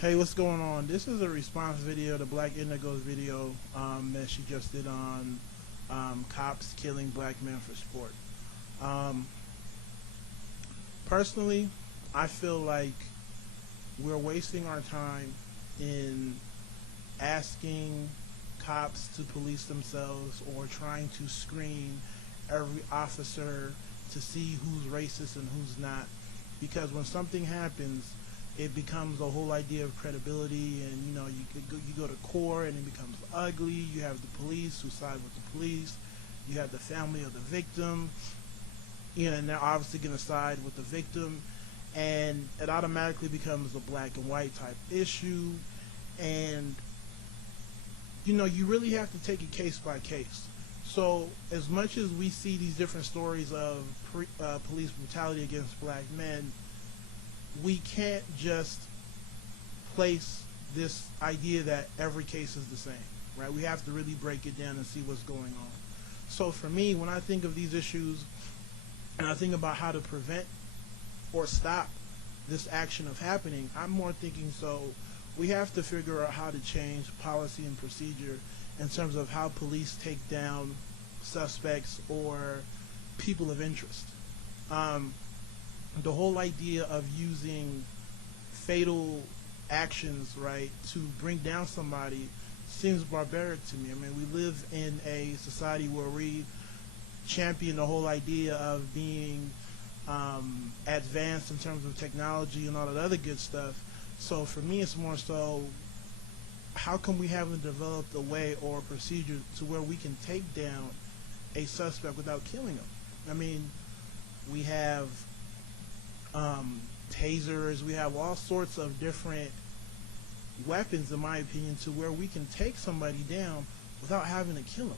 Hey, what's going on? This is a response video to Black Indigo's video that she just did on cops killing black men for sport. Um, Personally, I feel like we're wasting our time in asking cops to police themselves or trying to screen every officer to see who's racist and who's not. Because when something happens, it becomes a whole idea of credibility, and you go to court and it becomes ugly. You have the police who side with the police. You have the family of the victim, and they're obviously going to side with the victim, and it automatically becomes a black and white type issue. And you really have to take it case by case. So as much as we see these different stories of police brutality against black men, we can't just place this idea that every case is the same, right? We have to really break it down and see what's going on. So for me, when I think of these issues and I think about how to prevent or stop this action of happening, I'm more thinking, so we have to figure out how to change policy and procedure in terms of how police take down suspects or people of interest. The whole idea of using fatal actions, right, to bring down somebody seems barbaric to me. I mean, we live in a society where we champion the whole idea of being advanced in terms of technology and all that other good stuff. So for me, it's more so, how come we haven't developed a way or a procedure to where we can take down a suspect without killing him? I mean, we have tasers, we have all sorts of different weapons, in my opinion, to where we can take somebody down without having to kill them.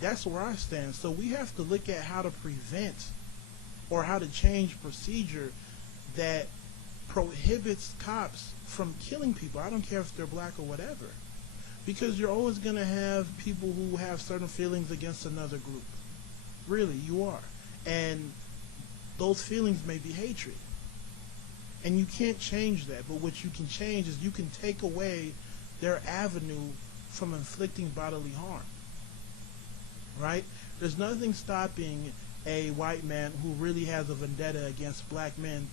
That's where I stand. So we have to look at how to prevent or how to change procedure that prohibits cops from killing people. I don't care if they're black or whatever. Because you're always going to have people who have certain feelings against another group. Really, you are. And those feelings may be hatred. And you can't change that. But what you can change is you can take away their avenue from inflicting bodily harm. Right? There's nothing stopping a white man who really has a vendetta against black men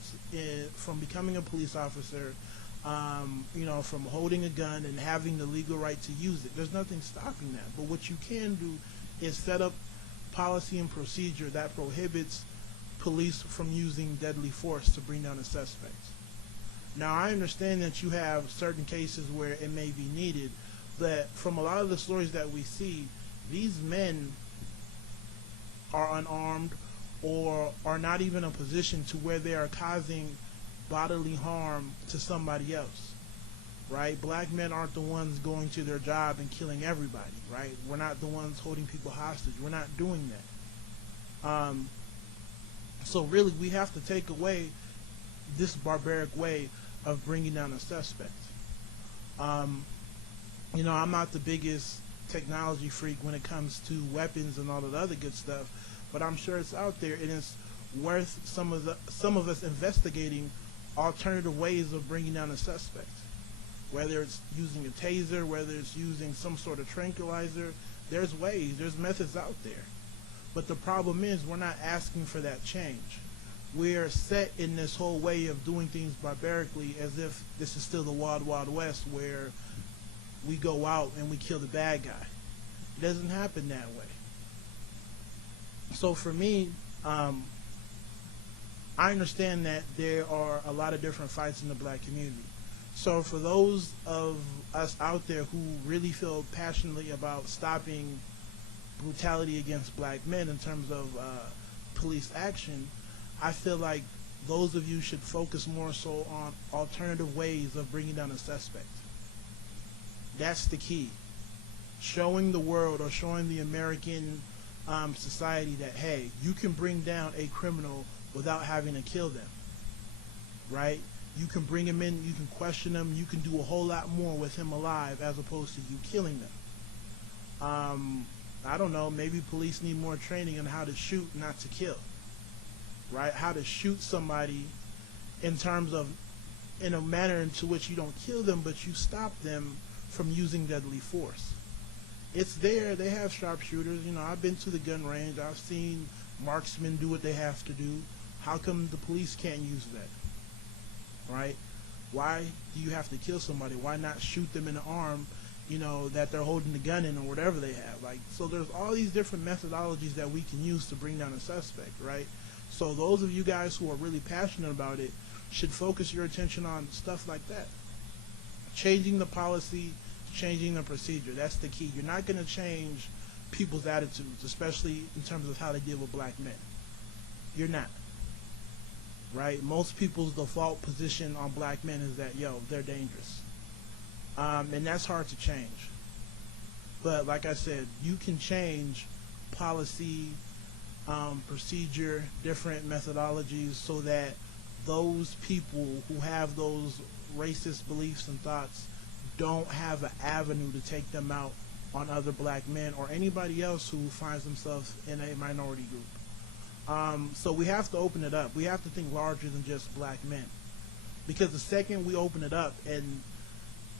from becoming a police officer, from holding a gun and having the legal right to use it. There's nothing stopping that. But what you can do is set up policy and procedure that prohibits police from using deadly force to bring down a suspect. Now, I understand that you have certain cases where it may be needed, but from a lot of the stories that we see, these men are unarmed or are not even in a position to where they are causing bodily harm to somebody else, right? Black men aren't the ones going to their job and killing everybody, right? We're not the ones holding people hostage. We're not doing that. So really, we have to take away this barbaric way of bringing down a suspect. I'm not the biggest technology freak when it comes to weapons and all that other good stuff, but I'm sure it's out there, and it's worth some of us investigating alternative ways of bringing down a suspect. Whether it's using a taser, whether it's using some sort of tranquilizer, there's ways, there's methods out there. But the problem is we're not asking for that change. We're set in this whole way of doing things barbarically as if this is still the Wild Wild West where we go out and we kill the bad guy. It doesn't happen that way. So for me, I understand that there are a lot of different fights in the black community. So for those of us out there who really feel passionately about stopping brutality against black men in terms of police action, I feel like those of you should focus more so on alternative ways of bringing down a suspect. That's the key. Showing the world or showing the American society that, hey, you can bring down a criminal without having to kill them, right? You can bring him in, you can question him, you can do a whole lot more with him alive as opposed to you killing them. I don't know, maybe police need more training on how to shoot, not to kill, right? How to shoot somebody in terms of in a manner into which you don't kill them, but you stop them from using deadly force. It's there. They have sharpshooters. You know, I've been to the gun range. I've seen marksmen do what they have to do. How come the police can't use that? Right? Why do you have to kill somebody? Why not shoot them in the arm, you know, that they're holding the gun in or whatever they have? Like, so there's all these different methodologies that we can use to bring down a suspect, right? So those of you guys who are really passionate about it should focus your attention on stuff like that. Changing the policy, changing the procedure. That's the key. You're not going to change people's attitudes, especially in terms of how they deal with black men. You're not. Right? Most people's default position on black men is that, yo, they're dangerous. And that's hard to change. But like I said, you can change policy, procedure, different methodologies so that those people who have those racist beliefs and thoughts don't have an avenue to take them out on other black men or anybody else who finds themselves in a minority group. So we have to open it up. We have to think larger than just black men. Because the second we open it up, and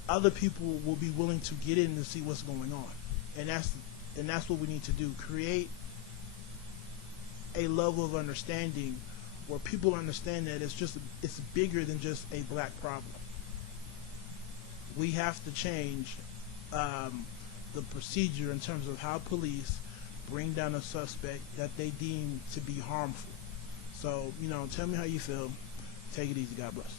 other people will be willing to get in and see what's going on. And that's what we need to do. Create a level of understanding where people understand that it's bigger than just a black problem. We have to change the procedure in terms of how police bring down a suspect that they deem to be harmful. So, you know, tell me how you feel. Take it easy. God bless.